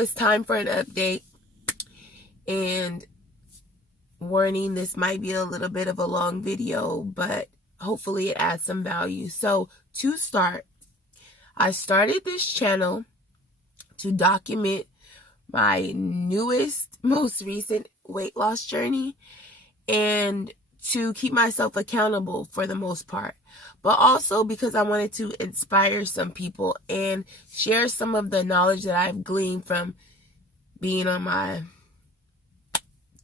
it's time for an update. And warning, this might be a little bit of a long video, but hopefully it adds some value. So to start, I started this channel to document my newest, most recent weight loss journey and to keep myself accountable for the most part, but also because I wanted to inspire some people and share some of the knowledge that I've gleaned from being on my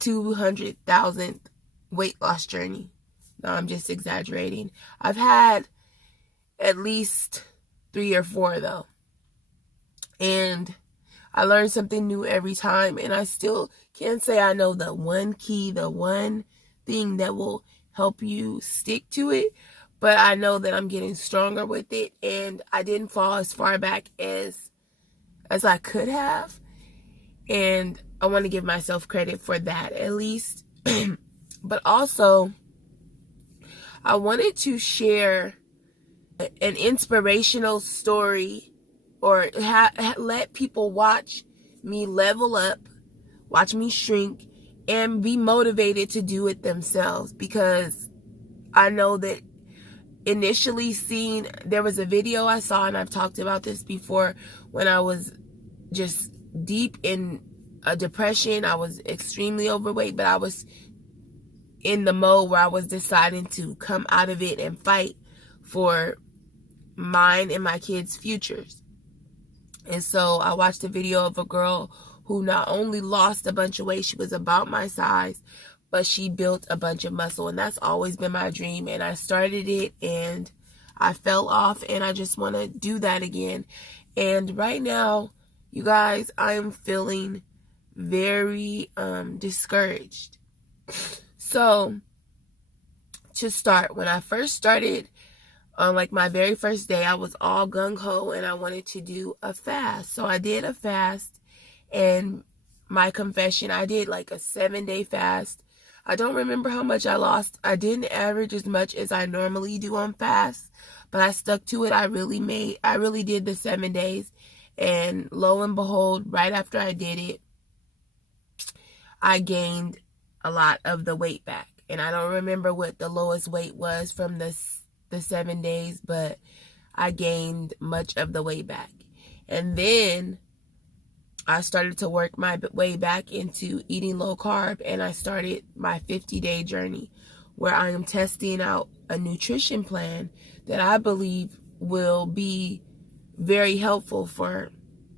200,000th weight loss journey. No, I'm just exaggerating. I've had at least 3 or 4 though. And I learn something new every time, and I still can't say I know the one key, the one thing that will help you stick to it, but I know that I'm getting stronger with it, and I didn't fall as far back as I could have, and I want to give myself credit for that at least. But also, I wanted to share an inspirational story, or let people watch me level up, watch me shrink, and be motivated to do it themselves. Because I know that initially there was a video I saw, and I've talked about this before, when I was just deep in a depression. I was extremely overweight, but I was in the mode where I was deciding to come out of it and fight for mine and my kids' futures. And so I watched a video of a girl who not only lost a bunch of weight, she was about my size, but she built a bunch of muscle. And that's always been my dream. And I started it and I fell off, and I just want to do that again. And right now, you guys, I am feeling very discouraged. So to start, when I first started, like my very first day, I was all gung-ho and I wanted to do a fast. So I did a fast, and my confession, I did like a 7-day fast. I don't remember how much I lost. I didn't average as much as I normally do on fasts, but I stuck to it. I really did the 7 days, and lo and behold, right after I did it, I gained a lot of the weight back. And I don't remember what the lowest weight was from the 7 days, but I gained much of the weight back. And then I started to work my way back into eating low carb, and I started my 50-day journey, where I am testing out a nutrition plan that I believe will be very helpful for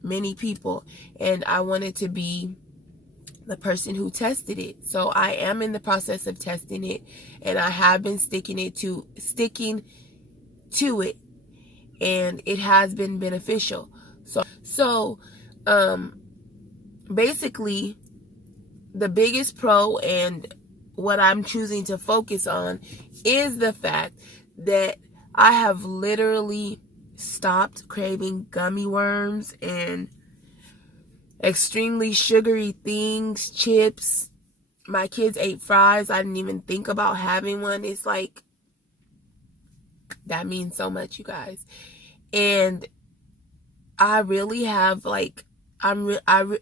many people. And I wanted to be the person who tested it. So I am in the process of testing it, and I have been sticking to it, and it has been beneficial. So basically, the biggest pro, and what I'm choosing to focus on, is the fact that I have literally stopped craving gummy worms and extremely sugary things, chips. My kids ate fries. I didn't even think about having one. It's like, that means so much, you guys. And I really have, like, I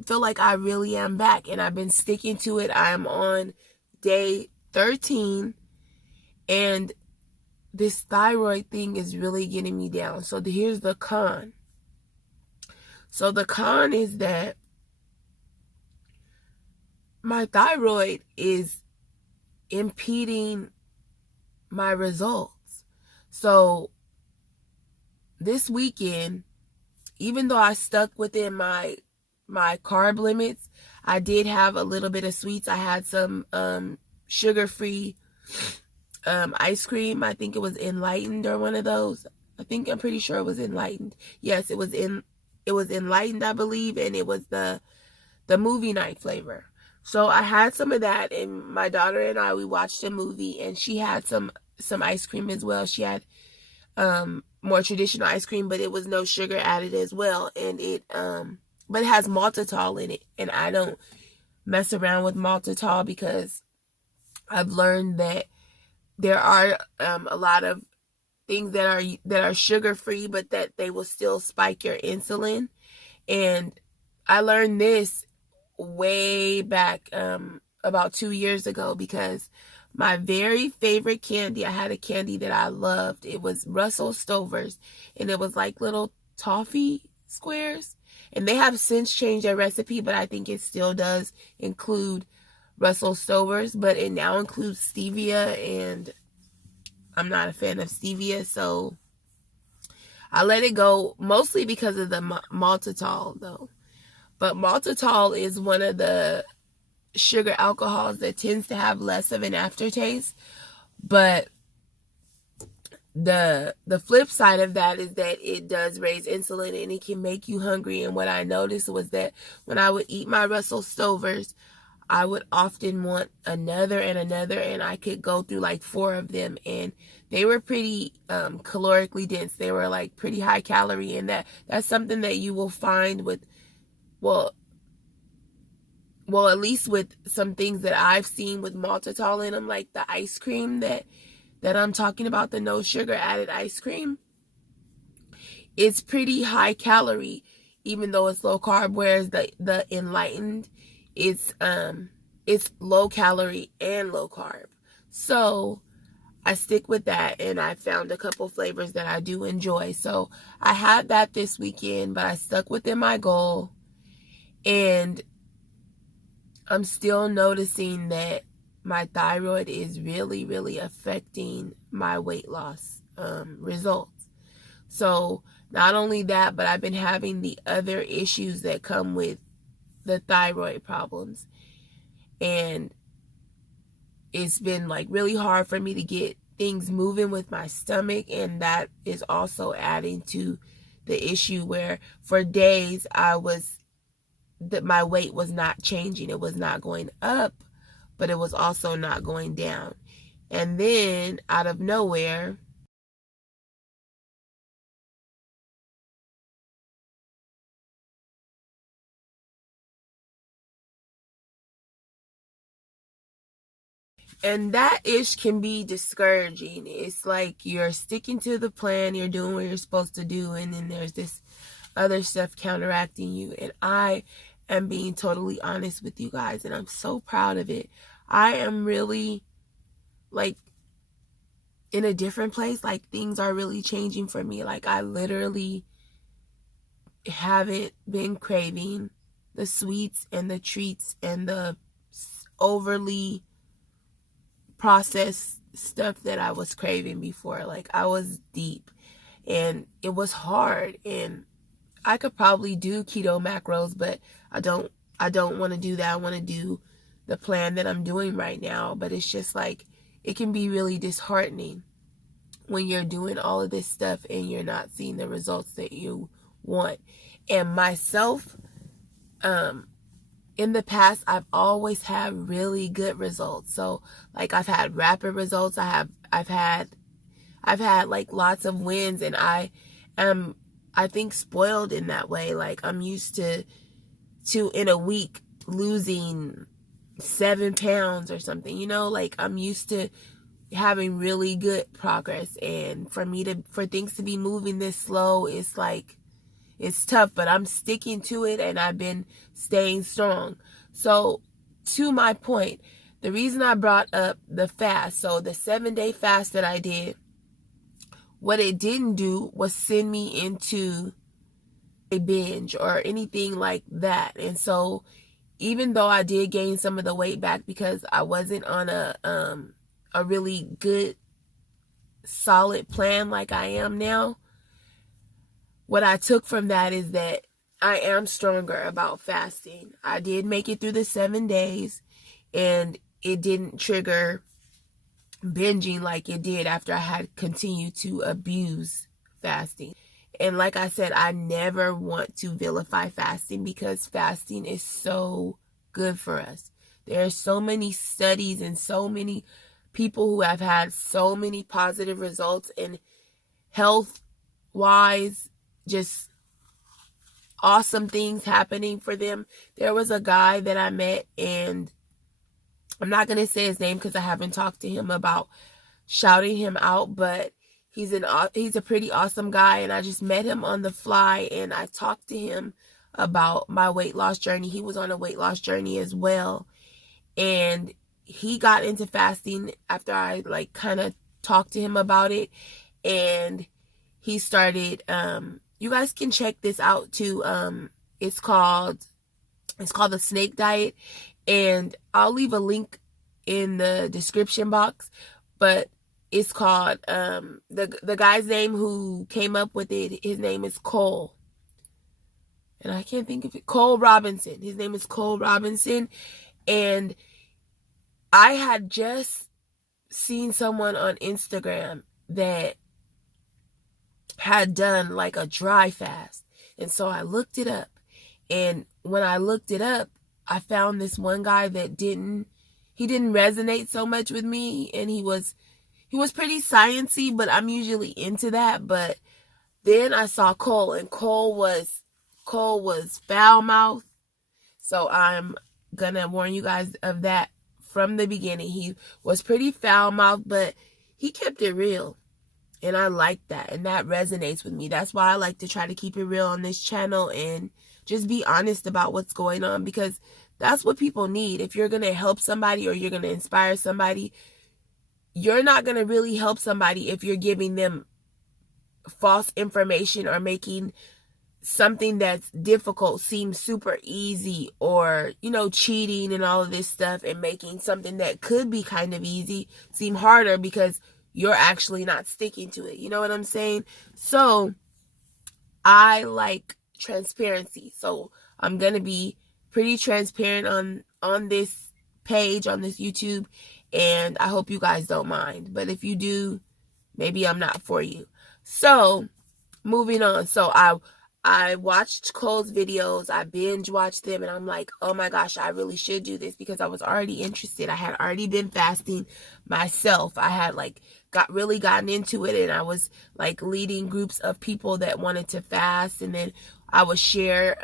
feel like I really am back, and I've been sticking to it. I'm on day 13, and this thyroid thing is really getting me down. So here's the con. So the con is that my thyroid is impeding my results. So this weekend, even though I stuck within my carb limits, I did have a little bit of sweets. I had some sugar-free ice cream. I think it was Enlightened or one of those. I'm pretty sure it was Enlightened. Yes, it was Enlightened, I believe, and it was the movie night flavor. So I had some of that, and my daughter and I, we watched a movie, and she had some ice cream as well. She had more traditional ice cream, but it was no sugar added as well, and but it has maltitol in it, and I don't mess around with maltitol because I've learned that there are a lot of things that are sugar free, but that they will still spike your insulin, and I learned this way back about 2 years ago, because my very favorite candy, I had a candy that I loved. It was Russell Stover's, and it was like little toffee squares. And they have since changed their recipe, but I think it still does include Russell Stover's, but it now includes stevia, and I'm not a fan of stevia, so I let it go, mostly because of the maltitol though. But maltitol is one of the sugar alcohols that tends to have less of an aftertaste. But the flip side of that is that it does raise insulin and it can make you hungry. And what I noticed was that when I would eat my Russell Stovers, I would often want another and another, and I could go through like 4 of them, and they were pretty calorically dense. They were like pretty high calorie, and that's something that you will find with, well, at least with some things that I've seen with maltitol in them, like the ice cream that I'm talking about, the no sugar added ice cream. It's pretty high calorie, even though it's low carb, whereas the enlightened, it's low calorie and low carb. So I stick with that, and I found a couple flavors that I do enjoy. So I had that this weekend, but I stuck within my goal, and I'm still noticing that my thyroid is really, really affecting my weight loss results. So not only that, but I've been having the other issues that come with the thyroid problems, and it's been like really hard for me to get things moving with my stomach, and that is also adding to the issue where for days my weight was not changing. It was not going up, but it was also not going down. And then out of nowhere, and that ish can be discouraging. It's like you're sticking to the plan, you're doing what you're supposed to do, and then there's this other stuff counteracting you. And I am being totally honest with you guys, and I'm so proud of it. I am really like in a different place. Like things are really changing for me. Like I literally haven't been craving the sweets and the treats and the overly processed stuff that I was craving before. Like I was deep, and it was hard, and I could probably do keto macros, but I don't want to do that. I want to do the plan that I'm doing right now. But it's just like it can be really disheartening when you're doing all of this stuff and you're not seeing the results that you want. And myself, in the past, I've always had really good results. So like I've had rapid results. I've had like lots of wins, and I am, I think, spoiled in that way. Like I'm used to in a week losing 7 pounds or something, like I'm used to having really good progress. And for things to be moving this slow, it's like, it's tough, but I'm sticking to it, and I've been staying strong. So to my point, the reason I brought up the fast, so the 7-day fast that I did, what it didn't do was send me into a binge or anything like that. And so even though I did gain some of the weight back because I wasn't on a really good solid plan like I am now, what I took from that is that I am stronger about fasting. I did make it through the 7 days, and it didn't trigger binging like it did after I had continued to abuse fasting. And like I said, I never want to vilify fasting, because fasting is so good for us. There are so many studies and so many people who have had so many positive results in health wise, just awesome things happening for them. There was a guy that I met, and I'm not going to say his name because I haven't talked to him about shouting him out, but he's a pretty awesome guy, and I just met him on the fly, and I talked to him about my weight loss journey. He was on a weight loss journey as well. And he got into fasting after I like kind of talked to him about it. And he started, you guys can check this out too. It's called the snake diet. And I'll leave a link in the description box. But it's called, the guy's name who came up with it, his name is Cole. And I can't think of it. Cole Robinson. His name is Cole Robinson. And I had just seen someone on Instagram that had done like a dry fast. And so I looked it up. And when I looked it up, I found this one guy that didn't resonate so much with me. And he was pretty sciencey, but I'm usually into that. But then I saw Cole, and Cole was foul mouthed. So I'm gonna warn you guys of that from the beginning. He was pretty foul mouthed, but he kept it real. And I like that. And that resonates with me. That's why I like to try to keep it real on this channel and just be honest about what's going on, because that's what people need. If you're gonna help somebody or you're gonna inspire somebody, you're not gonna really help somebody if you're giving them false information or making something that's difficult seem super easy, or, you know, cheating and all of this stuff, and making something that could be kind of easy seem harder because you're actually not sticking to it. You know what I'm saying? So I like transparency. So I'm going to be pretty transparent on this page, on this YouTube, and I hope you guys don't mind. But if you do, maybe I'm not for you. So moving on. So I watched Cole's videos, I binge watched them, and I'm like, oh my gosh, I really should do this, because I was already interested. I had already been fasting myself. I had like gotten into it, and I was like leading groups of people that wanted to fast, and then I would share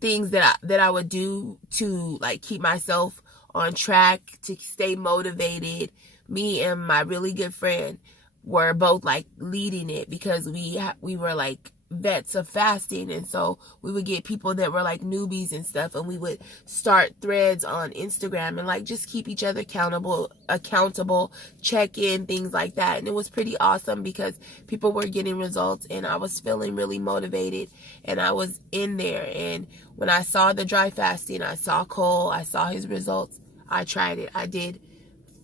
things that I would do to like keep myself on track, to stay motivated. Me and my really good friend were both like leading it, because we were like vets of fasting, and so we would get people that were like newbies and stuff, and we would start threads on Instagram and like just keep each other accountable, check in, things like that. And it was pretty awesome because people were getting results, and I was feeling really motivated, and I was in there. And when I saw the dry fasting, I saw Cole, I saw his results, I tried it. I did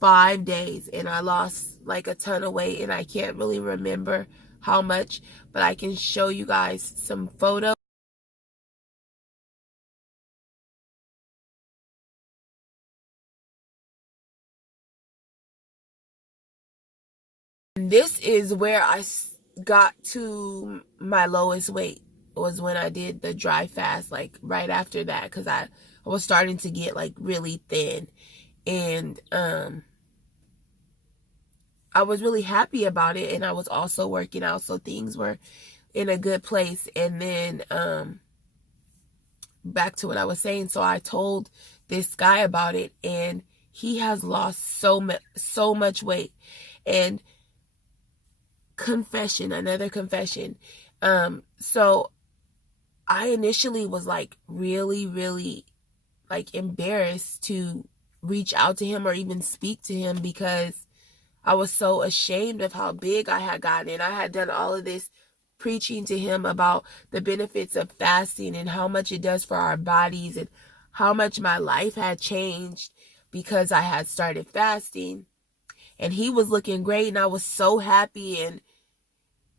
5 days, and I lost like a ton of weight, and I can't really remember how much, but I can show you guys some photos. And this is where I got to my lowest weight, was when I did the dry fast, like right after that, because I was starting to get like really thin. And I was really happy about it, and I was also working out, so things were in a good place. And then back to what I was saying, so I told this guy about it, and he has lost so much weight. And another confession. So I initially was like really like embarrassed to reach out to him or even speak to him, because I was so ashamed of how big I had gotten. And I had done all of this preaching to him about the benefits of fasting and how much it does for our bodies, and how much my life had changed because I had started fasting. And he was looking great, and I was so happy, and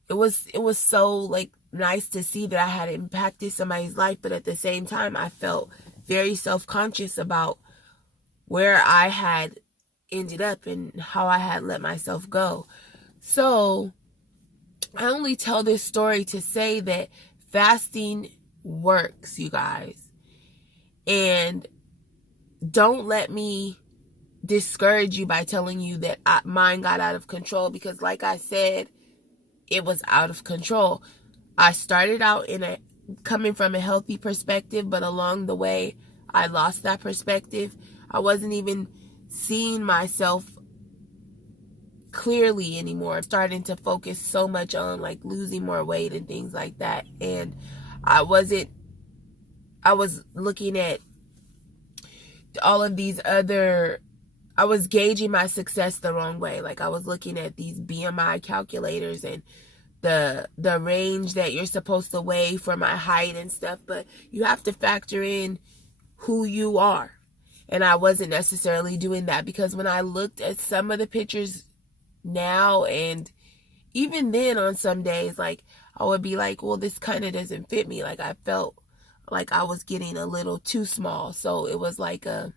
it was so like nice to see that I had impacted somebody's life. But at the same time, I felt very self-conscious about where I had ended up and how I had let myself go. So I only tell this story to say that fasting works, you guys. And don't let me discourage you by telling you that mine got out of control, because like I said, it was out of control. I started out coming from a healthy perspective, but along the way, I lost that perspective. I wasn't even seeing myself clearly anymore. I'm starting to focus so much on like losing more weight and things like that. And I was looking at all of these other, I was gauging my success the wrong way. Like I was looking at these BMI calculators and the range that you're supposed to weigh for my height and stuff, but you have to factor in who you are. And I wasn't necessarily doing that, because when I looked at some of the pictures now, and even then on some days, like I would be like, well, this kind of doesn't fit me. Like I felt like I was getting a little too small. So it was like a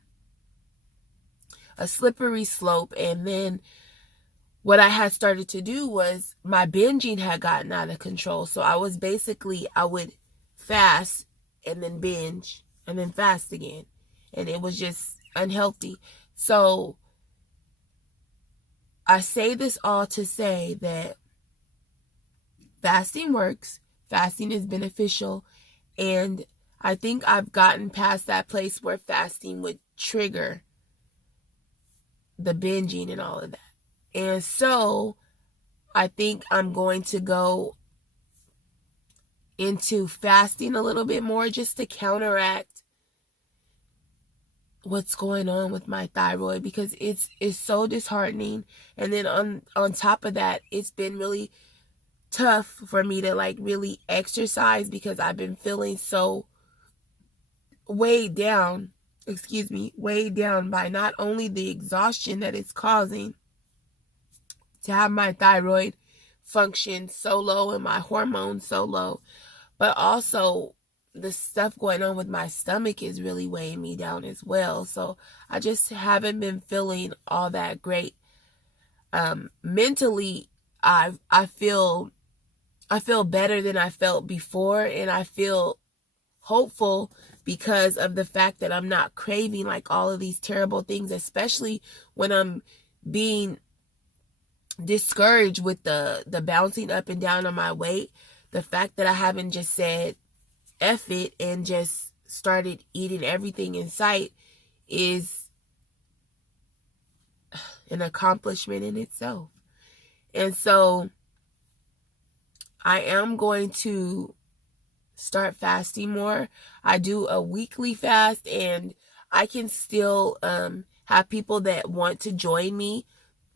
slippery slope. And then what I had started to do was my binging had gotten out of control. So I would fast and then binge and then fast again. And it was just unhealthy. So I say this all to say that fasting works. Fasting is beneficial. And I think I've gotten past that place where fasting would trigger the binging and all of that. And so I think I'm going to go into fasting a little bit more, just to counteract what's going on with my thyroid, because it's so disheartening. And then on top of that, it's been really tough for me to like really exercise, because I've been feeling so weighed down by not only the exhaustion that it's causing to have my thyroid function so low and my hormones so low, but also the stuff going on with my stomach is really weighing me down as well. So I just haven't been feeling all that great. Mentally, I feel better than I felt before, and I feel hopeful because of the fact that I'm not craving like all of these terrible things, especially when I'm being discouraged with the bouncing up and down on my weight. The fact that I haven't just said F it and just started eating everything in sight is an accomplishment in itself. And so I am going to start fasting more. I do a weekly fast, and I can still have people that want to join me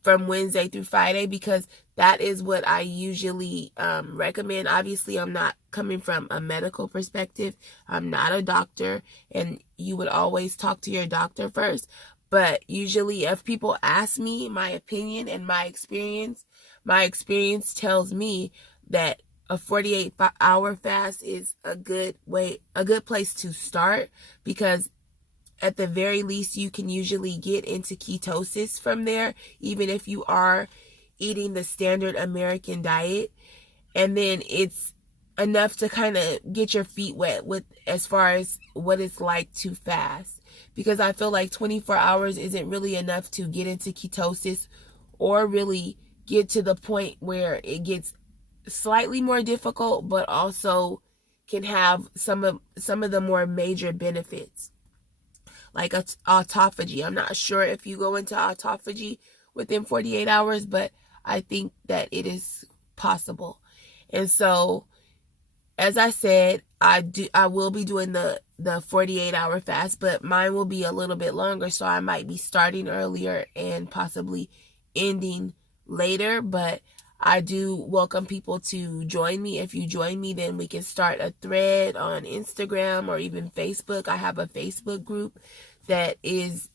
from Wednesday through Friday, because that is what I usually recommend. Obviously, I'm not coming from a medical perspective. I'm not a doctor, and you would always talk to your doctor first. But usually if people ask me my opinion and my experience tells me that a 48-hour fast is a good place to start, because at the very least, you can usually get into ketosis from there, even if you are eating the standard American diet. And then it's enough to kind of get your feet wet with as far as what it's like to fast. Because I feel like 24 hours isn't really enough to get into ketosis or really get to the point where it gets slightly more difficult, but also can have some of the more major benefits, like autophagy. I'm not sure if you go into autophagy within 48 hours, but I think that it is possible. And so, as I said, I will be doing the 48-hour fast, but mine will be a little bit longer, so I might be starting earlier and possibly ending later. But I do welcome people to join me. If you join me, then we can start a thread on Instagram or even Facebook. I have a Facebook group that is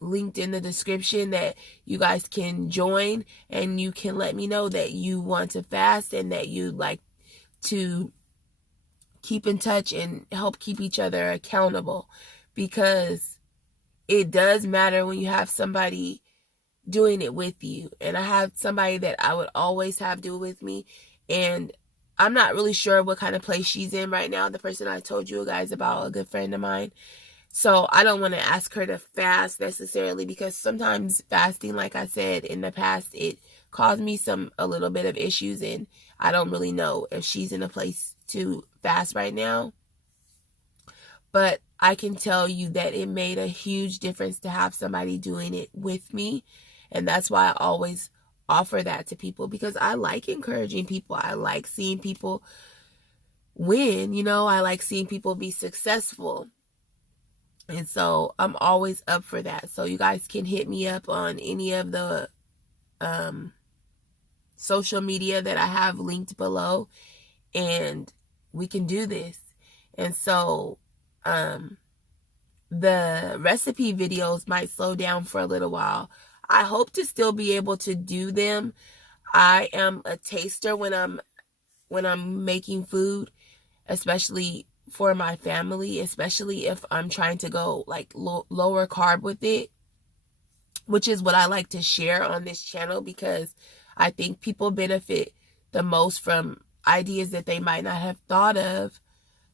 linked in the description that you guys can join, and you can let me know that you want to fast and that you'd like to keep in touch and help keep each other accountable, because it does matter when you have somebody doing it with you. And I have somebody that I would always have do it with me, and I'm not really sure what kind of place she's in right now, the person I told you guys about, a good friend of mine. So I don't want to ask her to fast necessarily, because sometimes fasting, like I said in the past, it caused me a little bit of issues, and I don't really know if she's in a place to fast right now. But I can tell you that it made a huge difference to have somebody doing it with me. And that's why I always offer that to people, because I like encouraging people. I like seeing people win. You know, I like seeing people be successful. And so I'm always up for that. So you guys can hit me up on any of the social media that I have linked below, and we can do this. And so the recipe videos might slow down for a little while. I hope to still be able to do them. I am a taster when I'm making food, especially for my family, especially if I'm trying to go like lower carb with it, which is what I like to share on this channel, because I think people benefit the most from ideas that they might not have thought of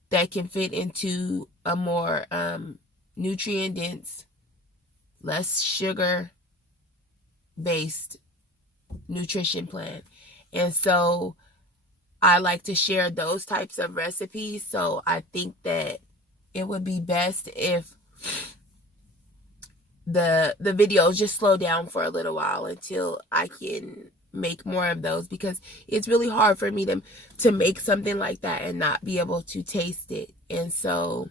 that can fit into a more nutrient dense, less sugar based nutrition plan. And so I like to share those types of recipes. So I think that it would be best if the videos just slow down for a little while until I can make more of those, because it's really hard for me to make something like that and not be able to taste it. And so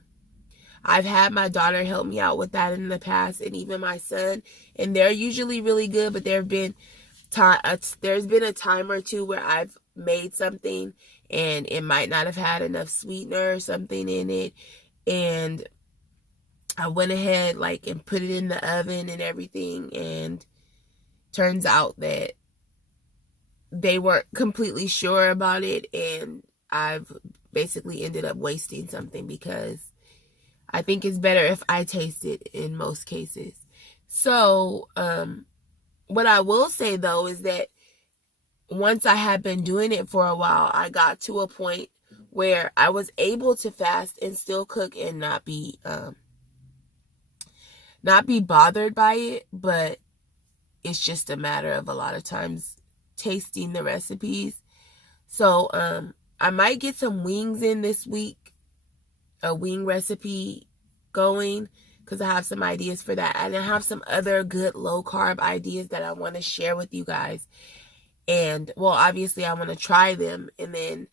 I've had my daughter help me out with that in the past, and even my son, and they're usually really good, but there's been a time or two where I've made something and it might not have had enough sweetener or something in it, and I went ahead and put it in the oven and everything, and turns out that they weren't completely sure about it, and I've basically ended up wasting something, because I think it's better if I taste it in most cases. So what I will say though is that once I had been doing it for a while, I got to a point where I was able to fast and still cook and not be bothered by it. But it's just a matter of a lot of times tasting the recipes. So I might get some wings in this week, a wing recipe going, because I have some ideas for that, and I have some other good low carb ideas that I want to share with you guys. And well, obviously I want to try them, and then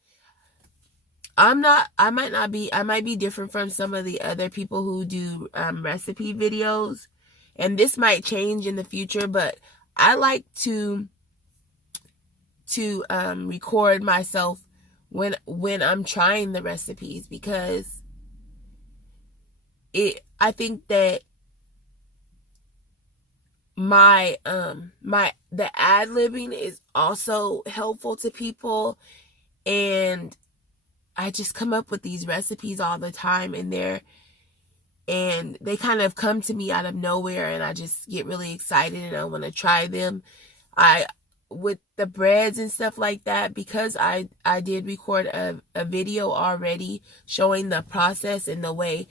I might be different from some of the other people who do recipe videos, and this might change in the future, but I like to record myself when I'm trying the recipes, because I think that the ad-libbing is also helpful to people, and I just come up with these recipes all the time, and they kind of come to me out of nowhere, and I just get really excited and I want to try them. With the breads and stuff like that, because I did record a video already showing the process and the way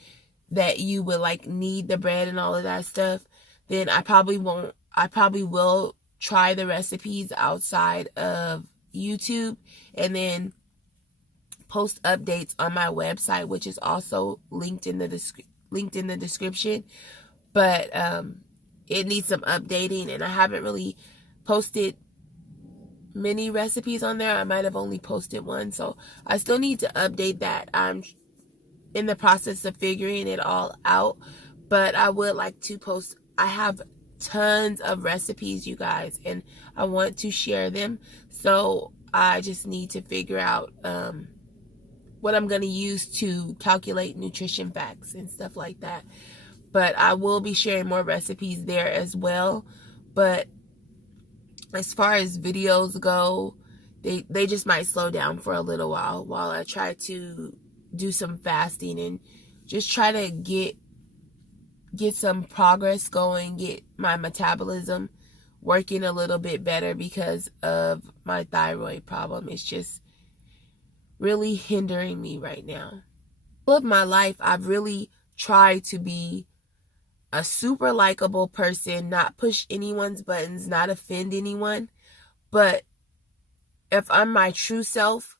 that you would knead the bread and all of that stuff, then I probably will try the recipes outside of YouTube, and then post updates on my website, which is also linked in the description. But it needs some updating, and I haven't really posted many recipes on there. I might have only posted one, so I still need to update that. I'm in the process of figuring it all out, but I would like to post. I have tons of recipes, you guys, and I want to share them, so I just need to figure out what I'm going to use to calculate nutrition facts and stuff like that. But I will be sharing more recipes there as well. But as far as videos go, they just might slow down for a little while I try to do some fasting and just try to get some progress going, get my metabolism working a little bit better, because of my thyroid problem. It's just really hindering me right now. All of my life, I've really tried to be a super likable person, not push anyone's buttons, not offend anyone. But if I'm my true self,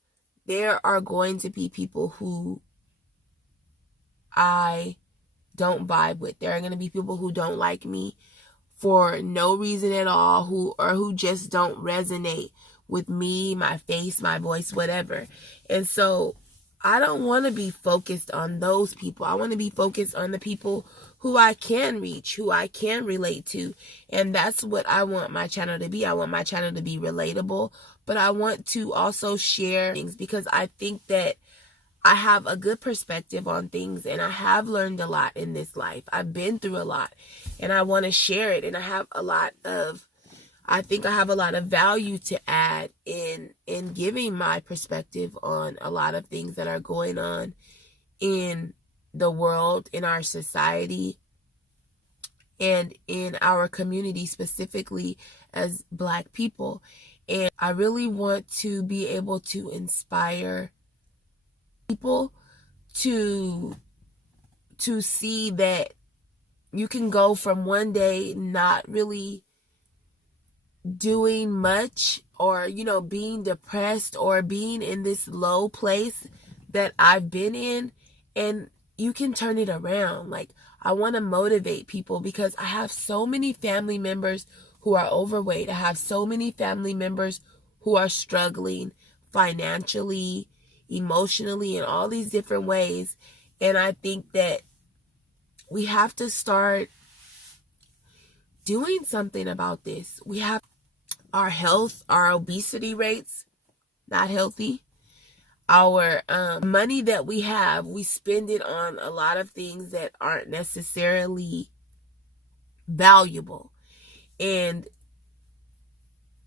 there are going to be people who I don't vibe with. There are going to be people who don't like me for no reason at all, who just don't resonate with me, my face, my voice, whatever. And so I don't want to be focused on those people. I want to be focused on the people who I can reach, who I can relate to. And that's what I want my channel to be. I want my channel to be relatable, but I want to also share things because I think that I have a good perspective on things, and I have learned a lot in this life. I've been through a lot, and I want to share it. And I think I have a lot of value to add in giving my perspective on a lot of things that are going on in the world, in our society, and in our community, specifically as Black people. And I really want to be able to inspire people to see that you can go from one day not really doing much, or being depressed or being in this low place that I've been in, and you can turn it around. Like, I want to motivate people because I have so many family members who are overweight. I have so many family members who are struggling financially, emotionally, in all these different ways. And I think that we have to start doing something about this. We have our health, our obesity rates, not healthy. Our money that we have, we spend it on a lot of things that aren't necessarily valuable. And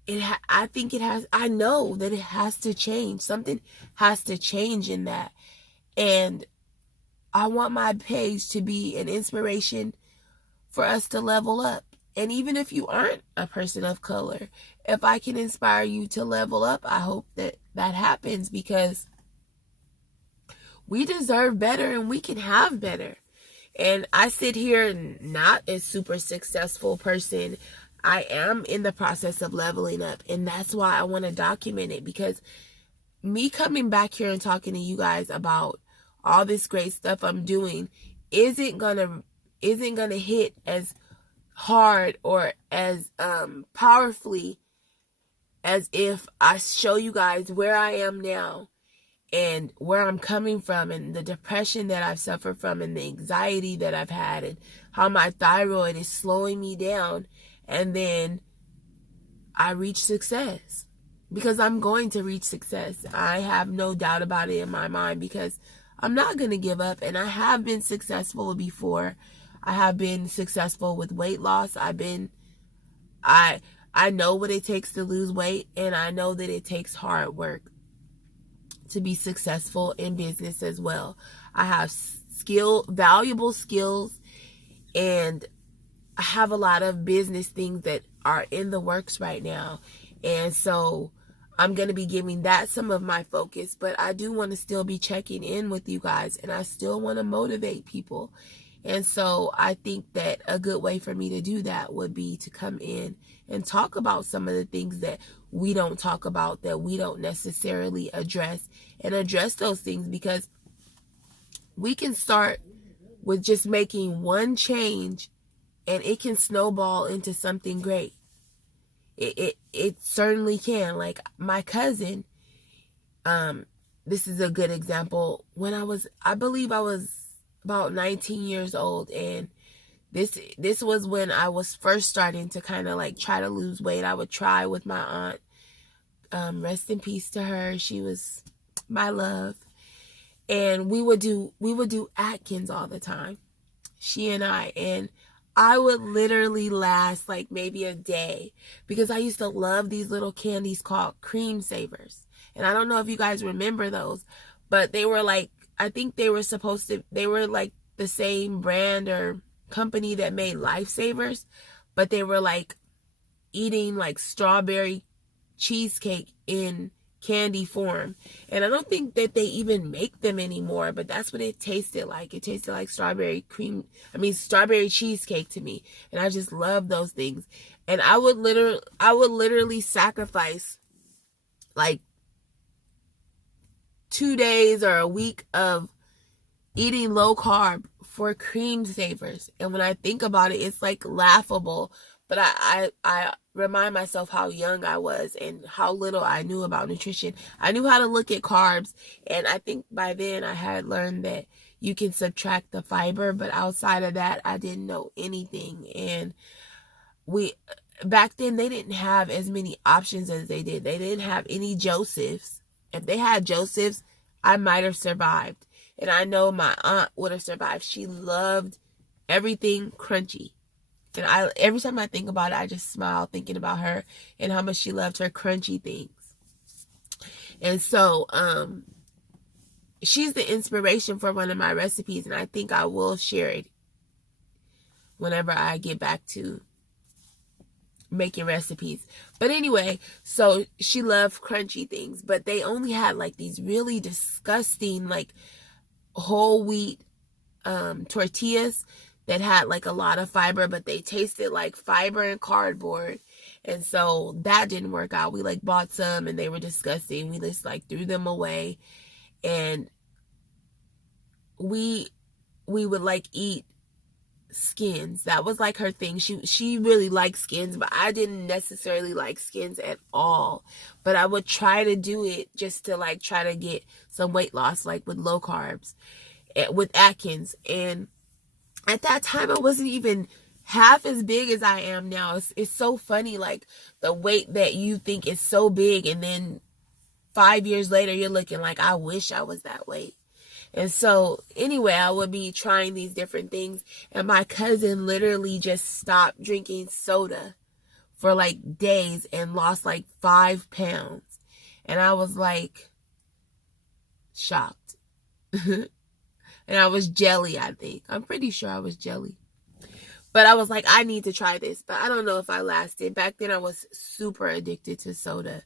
I know that it has to change. Something has to change in that. And I want my page to be an inspiration for us to level up. And even if you aren't a person of color, if I can inspire you to level up, I hope that happens, because we deserve better and we can have better. And I sit here not a super successful person. I am in the process of leveling up, and that's why I want to document it, because me coming back here and talking to you guys about all this great stuff I'm doing isn't gonna hit as hard or as powerfully as if I show you guys where I am now and where I'm coming from, and the depression that I've suffered from, and the anxiety that I've had, and how my thyroid is slowing me down. And then I reach success, because I'm going to reach success. I have no doubt about it in my mind, because I'm not going to give up. And I have been successful before. I have been successful with weight loss. I know what it takes to lose weight, and I know that it takes hard work to be successful in business as well. I have valuable skills, and I have a lot of business things that are in the works right now. And so I'm going to be giving that some of my focus, but I do want to still be checking in with you guys, and I still want to motivate people. And so I think that a good way for me to do that would be to come in and talk about some of the things that we don't talk about, that we don't necessarily address, and address those things, because we can start with just making one change, and it can snowball into something great. It certainly can. Like my cousin, this is a good example. When I believe I was about 19 years old, and this was when I was first starting to kind of like try to lose weight. I would try with my aunt, rest in peace to her. She was my love. And we would do Atkins all the time, she and I. And I would literally last like maybe a day, because I used to love these little candies called cream savers. And I don't know if you guys remember those, but they were like, I think they were like the same brand or company that made Lifesavers, but they were like eating like strawberry cheesecake in candy form. And I don't think that they even make them anymore, but that's what it tasted like. It tasted like strawberry cheesecake to me. And I just love those things. And I would literally sacrifice like 2 days or a week of eating low carb for cream savers. And when I think about it, it's like laughable. But remind myself how young I was and how little I knew about nutrition. I knew how to look at carbs, and I think by then I had learned that you can subtract the fiber, but outside of that, I didn't know anything. And back then, they didn't have as many options as they did. They didn't have any Josephs. If they had Josephs, I might have survived. And I know my aunt would have survived. She loved everything crunchy. And every time I think about it, I just smile thinking about her and how much she loved her crunchy things. And so, she's the inspiration for one of my recipes, and I think I will share it whenever I get back to making recipes. But anyway, so she loved crunchy things, but they only had like these really disgusting like whole wheat tortillas that had like a lot of fiber, but they tasted like fiber and cardboard. And so that didn't work out. We like bought some and they were disgusting. We just like threw them away. And we would like eat skins. That was like her thing. She really liked skins, but I didn't necessarily like skins at all. But I would try to do it just to like try to get some weight loss, like with low carbs, with Atkins. And at that time, I wasn't even half as big as I am now. It's so funny, like the weight that you think is so big, and then 5 years later, you're looking like, I wish I was that weight. And so anyway, I would be trying these different things, and my cousin literally just stopped drinking soda for like days and lost like 5 pounds. And I was like shocked. And I was jelly, I think. I'm pretty sure I was jelly. But I was like, I need to try this. But I don't know if I lasted. Back then, I was super addicted to soda.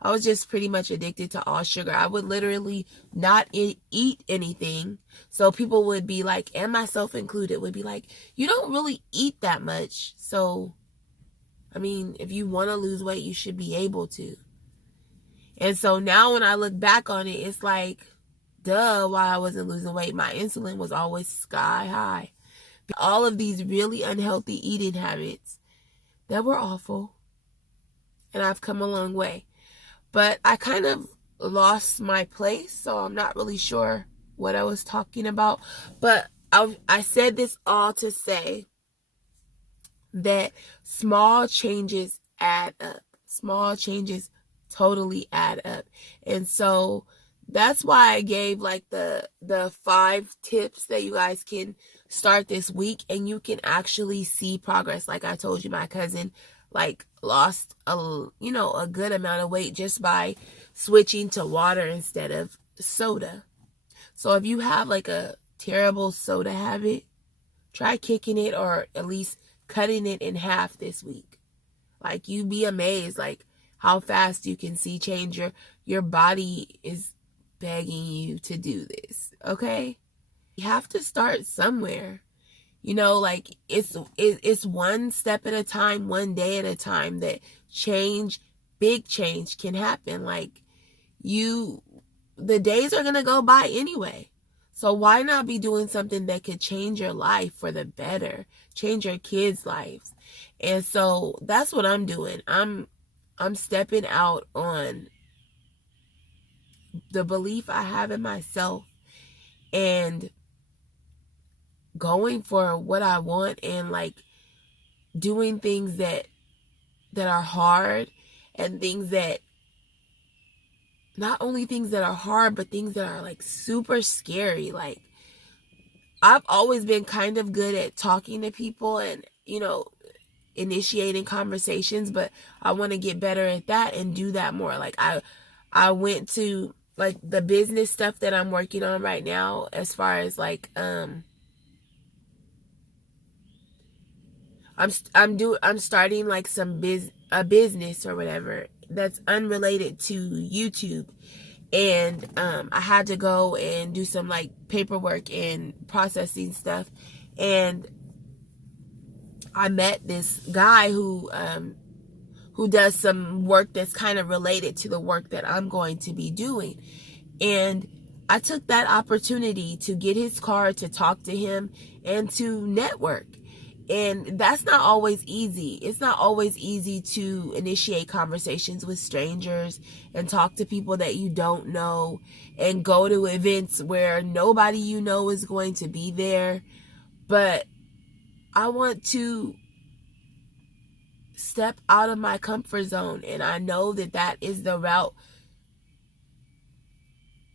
I was just pretty much addicted to all sugar. I would literally not eat anything. So people would be like, and myself included, would be like, you don't really eat that much. So, I mean, if you want to lose weight, you should be able to. And so now when I look back on it, it's like, duh, why I wasn't losing weight. My insulin was always sky high. All of these really unhealthy eating habits that were awful. And I've come a long way. But I kind of lost my place, so I'm not really sure what I was talking about. But I said this all to say that small changes add up. Small changes totally add up. And so that's why I gave like the 5 tips that you guys can start this week, and you can actually see progress. Like I told you, my cousin like lost a good amount of weight just by switching to water instead of soda. So if you have like a terrible soda habit, try kicking it or at least cutting it in half this week. Like, you'd be amazed like how fast you can see change. Your body is begging you to do this, okay? You have to start somewhere. Like it's one step at a time, one day at a time that big change can happen. Like the days are going to go by anyway. So why not be doing something that could change your life for the better, change your kids' lives? And so that's what I'm doing. I'm stepping out on the belief I have in myself and going for what I want, and like doing things that are hard, and things that, not only things that are hard, but things that are like super scary. Like, I've always been kind of good at talking to people and, initiating conversations, but I want to get better at that and do that more. Like I went to like the business stuff that I'm working on right now, as far as like, I'm starting like a business or whatever that's unrelated to YouTube, and I had to go and do some like paperwork and processing stuff, and I met this guy who does some work that's kind of related to the work that I'm going to be doing, and I took that opportunity to get his card, to talk to him, and to network. And that's not always easy. It's not always easy to initiate conversations with strangers and talk to people that you don't know and go to events where nobody you know is going to be there. But I want to step out of my comfort zone, and I know that that is the route,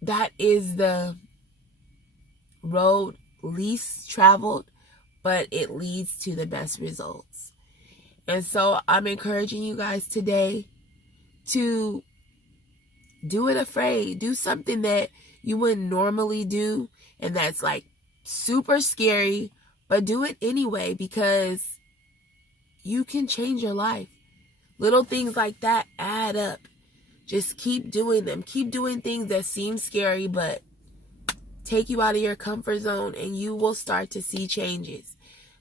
that is the road least traveled, but it leads to the best results. And so I'm encouraging you guys today to do it afraid. Do something that you wouldn't normally do, and that's like super scary, but do it anyway, because you can change your life. Little things like that add up. Just keep doing them. Keep doing things that seem scary, but take you out of your comfort zone, and you will start to see changes.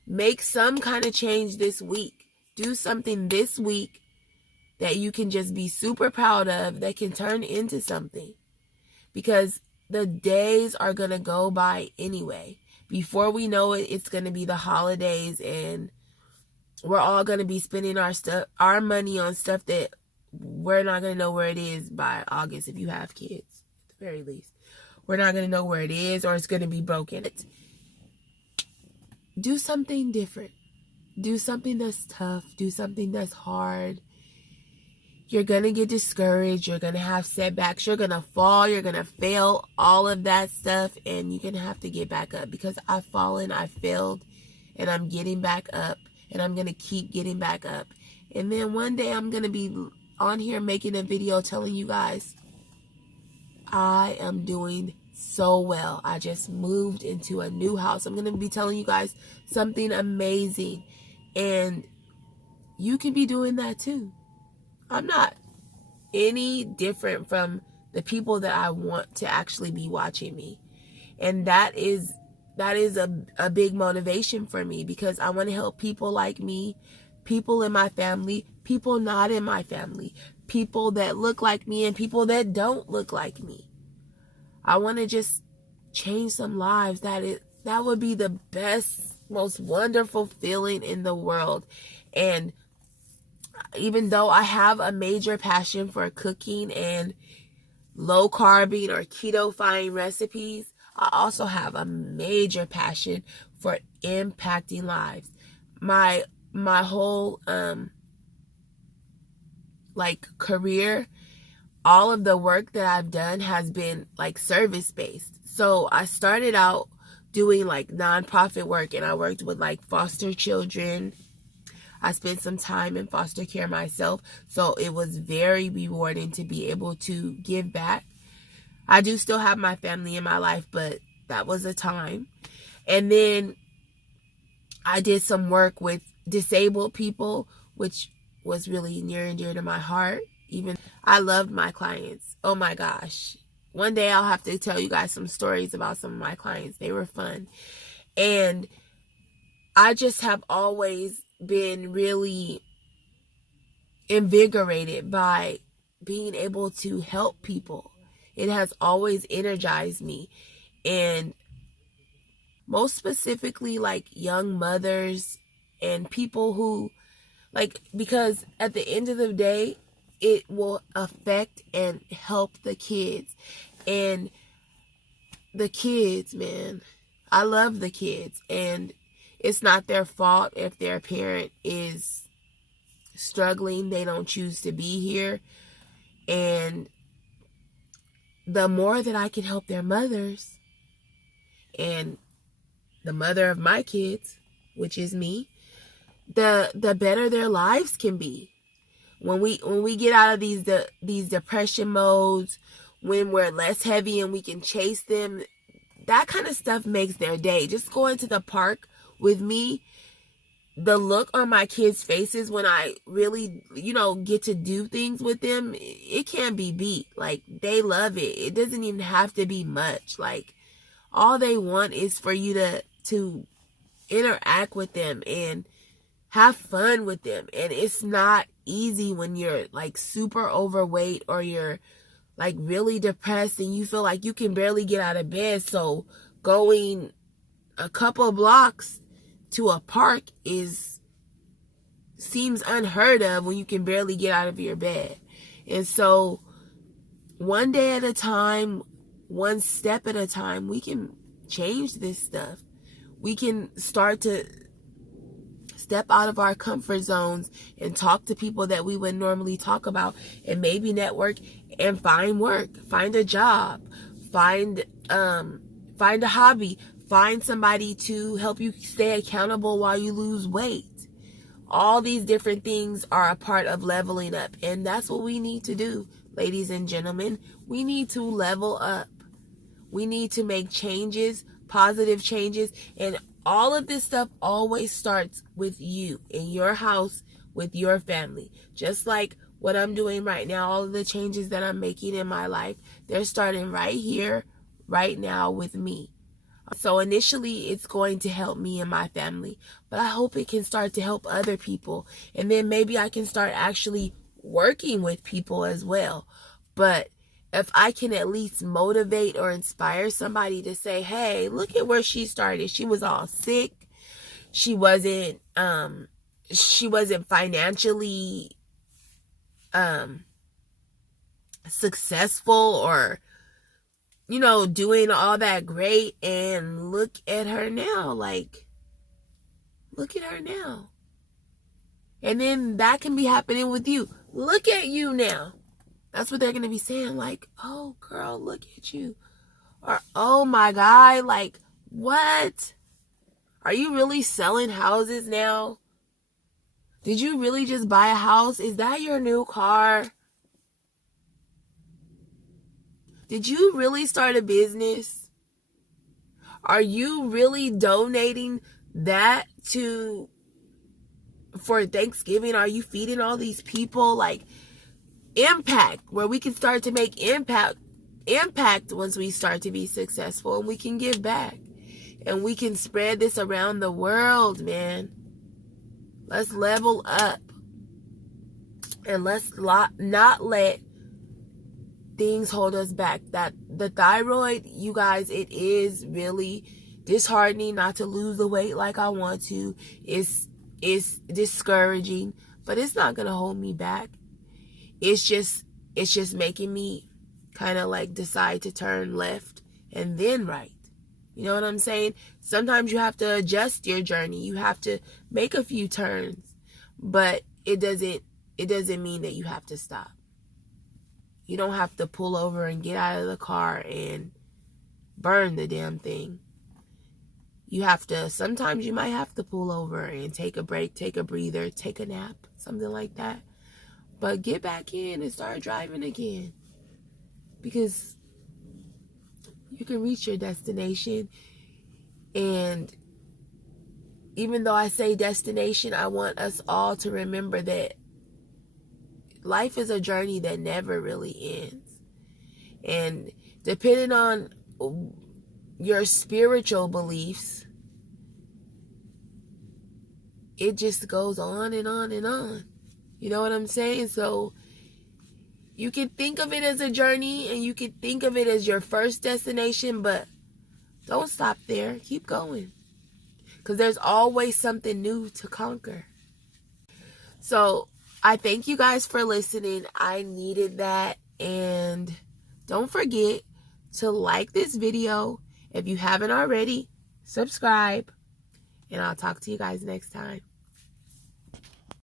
Make some kind of change this week. Do something this week that you can just be super proud of, that can turn into something. Because the days are going to go by anyway. Before we know it, it's going to be the holidays, and we're all going to be spending our money on stuff that we're not going to know where it is by August if you have kids, at the very least. We're not going to know where it is, or it's going to be broken. Do something different. Do something that's tough. Do something that's hard. You're going to get discouraged. You're going to have setbacks. You're going to fall. You're going to fail. All of that stuff. And you're going to have to get back up, because I've fallen. I've failed. And I'm getting back up. And I'm going to keep getting back up. And then one day I'm going to be on here making a video telling you guys, I am doing so well. I just moved into a new house. I'm going to be telling you guys something amazing. And you can be doing that too. I'm not any different from the people that I want to actually be watching me. And that is a big motivation for me, because I want to help people like me, people in my family, people not in my family, people that look like me and people that don't look like me. I want to just change some lives. That would be the best, most wonderful feeling in the world. And even though I have a major passion for cooking and low carbing or keto-fying recipes, I also have a major passion for impacting lives. My whole career, all of the work that I've done has been like service based. So I started out doing like nonprofit work, and I worked with like foster children. I spent some time in foster care myself, so it was very rewarding to be able to give back. I do still have my family in my life, but that was a time. And then I did some work with disabled people, which was really near and dear to my heart. Even I loved my clients. Oh my gosh. One day I'll have to tell you guys some stories about some of my clients. They were fun. And I just have always been really invigorated by being able to help people. It has always energized me. And most specifically, like young mothers and people who, because at the end of the day, it will affect and help the kids. And the kids, man, I love the kids. And it's not their fault if their parent is struggling. They don't choose to be here. And the more that I can help their mothers, and the mother of my kids, which is me, the better their lives can be. When we get out of these depression modes, when we're less heavy and we can chase them, that kind of stuff makes their day. Just going to the park with me, the look on my kids' faces when I really, get to do things with them, it can't be beat. Like, they love it. It doesn't even have to be much. Like, all they want is for you to interact with them and have fun with them. And it's not easy when you're like super overweight, or you're like really depressed and you feel like you can barely get out of bed. So going a couple of blocks to a park seems unheard of when you can barely get out of your bed. And so one day at a time, one step at a time, we can change this stuff. We can start to step out of our comfort zones and talk to people that we would normally talk about, and maybe network and find work, find a job, find a hobby, find somebody to help you stay accountable while you lose weight. All these different things are a part of leveling up, and that's what we need to do, ladies and gentlemen. We need to level up. We need to make changes, positive changes, and all of this stuff always starts with you, in your house, with your family. Just like what I'm doing right now, all of the changes that I'm making in my life, they're starting right here, right now with me. So initially, it's going to help me and my family, but I hope it can start to help other people. And then maybe I can start actually working with people as well. But if I can at least motivate or inspire somebody to say, hey, look at where she started. She was all sick. She wasn't financially successful or, doing all that great. And look at her now. Like, look at her now. And then that can be happening with you. Look at you now. That's what they're going to be saying. Like, oh, girl, look at you. Or, oh, my God. Like, what? Are you really selling houses now? Did you really just buy a house? Is that your new car? Did you really start a business? Are you really donating that for Thanksgiving? Are you feeding all these people? Like, impact, where we can start to make impact once we start to be successful, and we can give back, and we can spread this around the world, man. Let's level up, and let's not let things hold us back. That the thyroid, you guys, it is really disheartening not to lose the weight like I want to. It's discouraging, but it's not gonna hold me back. It's just making me kind of like decide to turn left and then right. You know what I'm saying? Sometimes you have to adjust your journey. You have to make a few turns, but it doesn't mean that you have to stop. You don't have to pull over and get out of the car and burn the damn thing. Sometimes you might have to pull over and take a break, take a breather, take a nap, something like that. But get back in and start driving again. Because you can reach your destination. And even though I say destination, I want us all to remember that life is a journey that never really ends. And depending on your spiritual beliefs, it just goes on and on and on. You know what I'm saying? So you can think of it as a journey, and you can think of it as your first destination, but don't stop there. Keep going. Because there's always something new to conquer. So I thank you guys for listening. I needed that. And don't forget to like this video. If you haven't already, subscribe. And I'll talk to you guys next time.